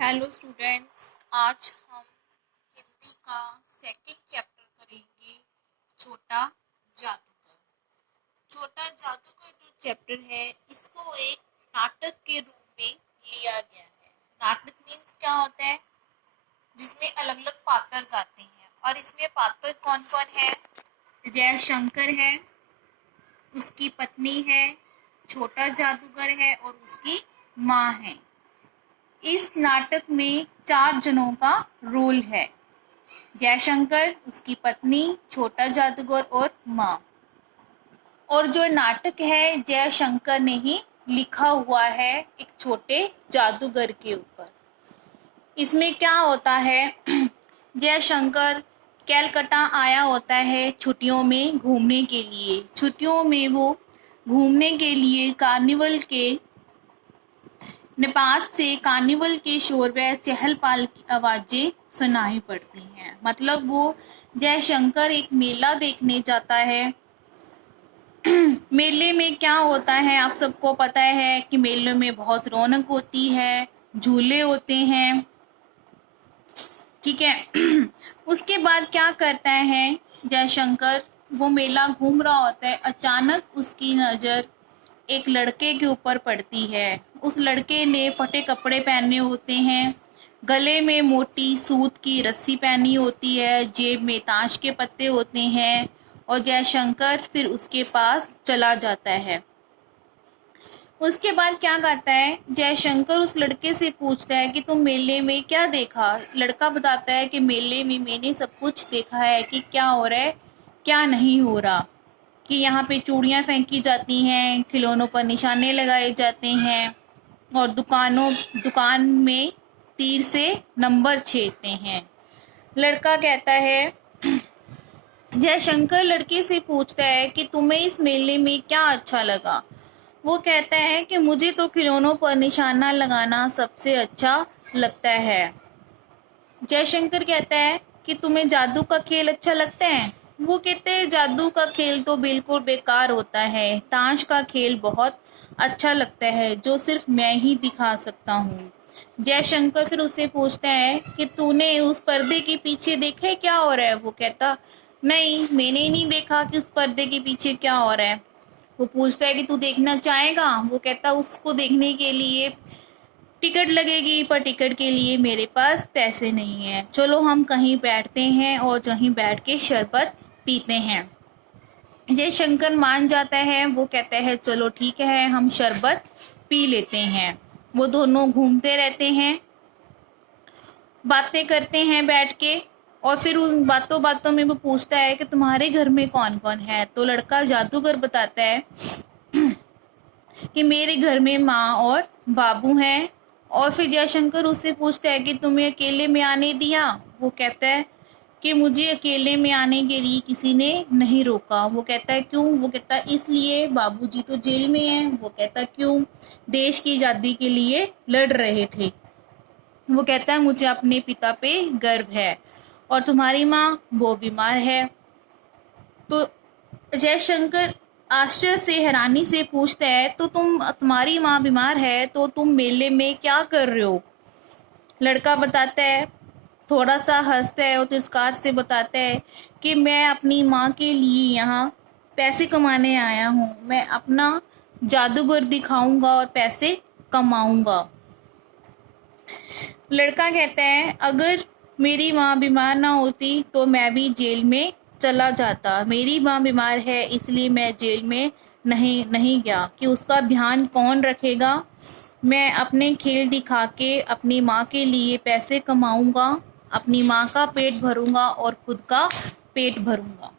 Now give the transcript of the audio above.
Hello students, आज हम हिंदी का सेकंड चैप्टर करेंगे, छोटा जादूगर। छोटा जादूगर जो चैप्टर है इसको एक नाटक के रूप में लिया गया है। नाटक मीन्स क्या होता है, जिसमें अलग अलग पात्र आते हैं और इसमें पात्र कौन कौन है। जयशंकर है, उसकी पत्नी है, छोटा जादूगर है और उसकी माँ है। इस नाटक में 4 जनों का रोल है, जयशंकर, उसकी पत्नी, छोटा जादूगर और माँ। और जो नाटक है जयशंकर ने ही लिखा हुआ है एक छोटे जादूगर के ऊपर। इसमें क्या होता है, जयशंकर कैलकाटा आया होता है छुट्टियों में घूमने के लिए। छुट्टियों में वो घूमने के लिए कार्निवल के पास से कार्निवल के शोर व चहल पहल की आवाजें सुनाई पड़ती हैं। मतलब वो जयशंकर एक मेला देखने जाता है। मेले में क्या होता है आप सबको पता है कि मेले में बहुत रौनक होती है, झूले होते हैं, ठीक है। उसके बाद क्या करता है जयशंकर, वो मेला घूम रहा होता है, अचानक उसकी नज़र एक लड़के के ऊपर पड़ती है। उस लड़के ने फटे कपड़े पहने होते हैं, गले में मोटी सूत की रस्सी पहनी होती है, जेब में ताश के पत्ते होते हैं और जयशंकर फिर उसके पास चला जाता है। उसके बाद क्या करता है, जयशंकर उस लड़के से पूछता है कि तुम मेले में क्या देखा। लड़का बताता है कि मेले में मैंने सब कुछ देखा है कि क्या हो रहा है क्या नहीं हो रहा, कि यहाँ पे चूड़ियाँ फेंकी जाती हैं, खिलौनों पर निशाने लगाए जाते हैं और दुकान में तीर से नंबर छेदते हैं। लड़का कहता है, जयशंकर लड़के से पूछता है कि तुम्हें इस मेले में क्या अच्छा लगा। वो कहता है कि मुझे तो खिलौनों पर निशाना लगाना सबसे अच्छा लगता है। जयशंकर कहता है कि तुम्हें जादू का खेल अच्छा लगता है। वो कहते हैं जादू का खेल तो बिल्कुल बेकार होता है, ताश का खेल बहुत अच्छा लगता है जो सिर्फ मैं ही दिखा सकता हूँ। जयशंकर फिर उससे पूछता है कि तूने उस पर्दे के पीछे देखा है क्या हो रहा है। वो कहता नहीं, मैंने नहीं देखा कि उस पर्दे के पीछे क्या हो रहा है। वो पूछता है कि तू देखना चाहेगा। वो कहता उसको देखने के लिए टिकट लगेगी, पर टिकट के लिए मेरे पास पैसे नहीं है। चलो हम कहीं बैठते हैं और कहीं बैठ के शरबत पीते हैं। जयशंकर मान जाता है। वो कहता है चलो ठीक है, हम शरबत पी लेते हैं। वो दोनों घूमते रहते हैं, बातें करते हैं बैठ के, और फिर उन बातों बातों में वो पूछता है कि तुम्हारे घर में कौन कौन है। तो लड़का जादूगर बताता है कि मेरे घर में माँ और बाबू हैं। और फिर जयशंकर उससे पूछता है कि तुम्हें अकेले में आने दिया। वो कहता है कि मुझे अकेले में आने के लिए किसी ने नहीं रोका। वो कहता है क्यों। वो कहता है इसलिए, बाबूजी तो जेल में हैं। वो कहता है क्यों, देश की आज़ादी के लिए लड़ रहे थे। वो कहता है मुझे अपने पिता पे गर्व है। और तुम्हारी माँ, वो बीमार है। तो जयशंकर आश्चर्य से, हैरानी से पूछता है तो तुम्हारी माँ बीमार है तो तुम मेले में क्या कर रहे हो। लड़का बताता है, थोड़ा सा हंसता है और तिरस्कार से बताता है कि मैं अपनी माँ के लिए यहाँ पैसे कमाने आया हूँ। मैं अपना जादूगर दिखाऊंगा और पैसे कमाऊंगा। लड़का कहता है अगर मेरी माँ बीमार ना होती तो मैं भी जेल में चला जाता। मेरी माँ बीमार है इसलिए मैं जेल में नहीं गया, कि उसका ध्यान कौन रखेगा। मैं अपने खेल दिखा के अपनी माँ के लिए पैसे कमाऊंगा, अपनी माँ का पेट भरूंगा और खुद का पेट भरूंगा।